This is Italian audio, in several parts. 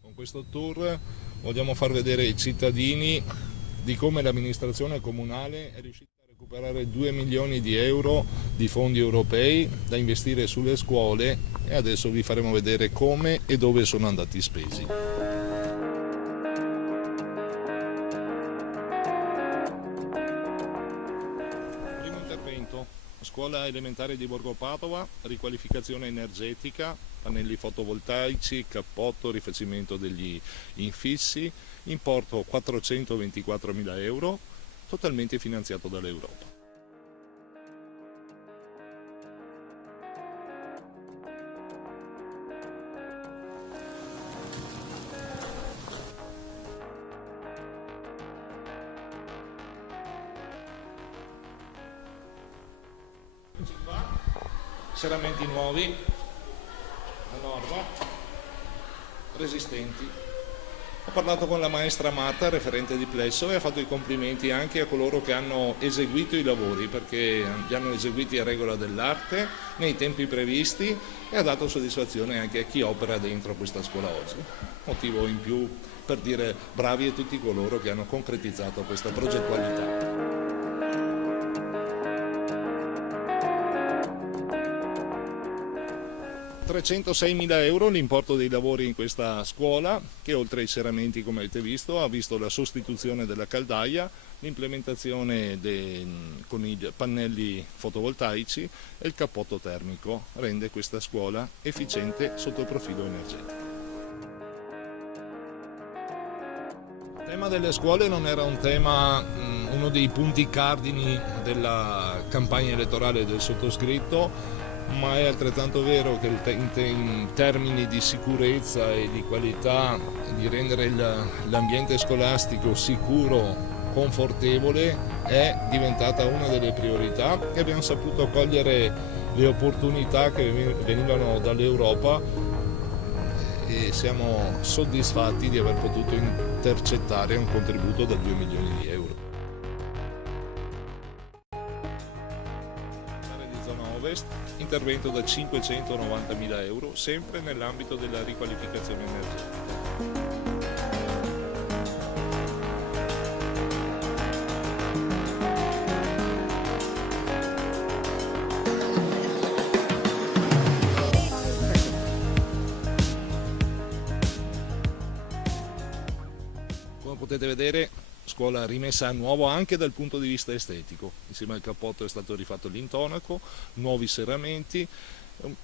Con questo tour vogliamo far vedere ai cittadini di come l'amministrazione comunale è riuscita a recuperare 2 milioni di euro di fondi europei da investire sulle scuole e adesso vi faremo vedere come e dove sono andati spesi. Primo intervento, scuola elementare di Borgo Padova, riqualificazione energetica, pannelli fotovoltaici, cappotto, rifacimento degli infissi, importo 424.000 euro, totalmente finanziato dall'Europa. Serramenti nuovi, a norma, resistenti. Ho parlato con la maestra Marta, referente di Plesso, e ha fatto i complimenti anche a coloro che hanno eseguito i lavori, perché li hanno eseguiti a regola dell'arte, nei tempi previsti, e ha dato soddisfazione anche a chi opera dentro questa scuola oggi. Motivo in più per dire bravi a tutti coloro che hanno concretizzato questa progettualità. 306.000 euro l'importo dei lavori in questa scuola, che oltre ai serramenti, come avete visto, ha visto la sostituzione della caldaia, l'implementazione con i pannelli fotovoltaici e il cappotto termico. Rende questa scuola efficiente sotto il profilo energetico. Il tema delle scuole non era un tema, uno dei punti cardini della campagna elettorale del sottoscritto, ma è altrettanto vero che in termini di sicurezza e di qualità, di rendere l'ambiente scolastico sicuro, confortevole, è diventata una delle priorità, e abbiamo saputo cogliere le opportunità che venivano dall'Europa e siamo soddisfatti di aver potuto intercettare un contributo da 2 milioni di euro. Intervento da 590.000 euro, sempre nell'ambito della riqualificazione energetica. Come potete vedere, scuola rimessa a nuovo anche dal punto di vista estetico. Insieme al cappotto è stato rifatto l'intonaco, nuovi serramenti,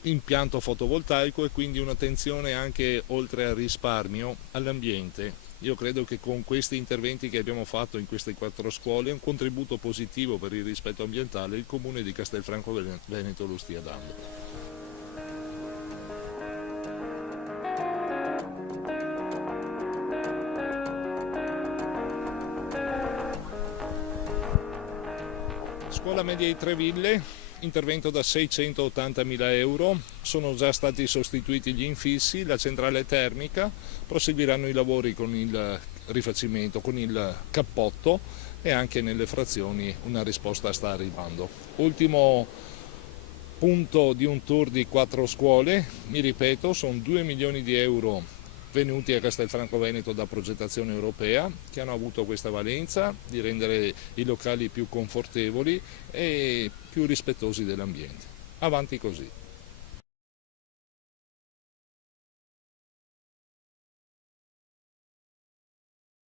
impianto fotovoltaico e quindi un'attenzione anche, oltre al risparmio, all'ambiente. Io credo che con questi interventi che abbiamo fatto in queste 4 scuole un contributo positivo per il rispetto ambientale il Comune di Castelfranco Veneto lo stia dando. Scuola media di Treville, intervento da 680.000 euro, sono già stati sostituiti gli infissi, la centrale termica, proseguiranno i lavori con il rifacimento, con il cappotto, e anche nelle frazioni una risposta sta arrivando. Ultimo punto di un tour di 4 scuole, mi ripeto, sono 2 milioni di euro venuti a Castelfranco Veneto da progettazione europea, che hanno avuto questa valenza di rendere i locali più confortevoli e più rispettosi dell'ambiente. Avanti così.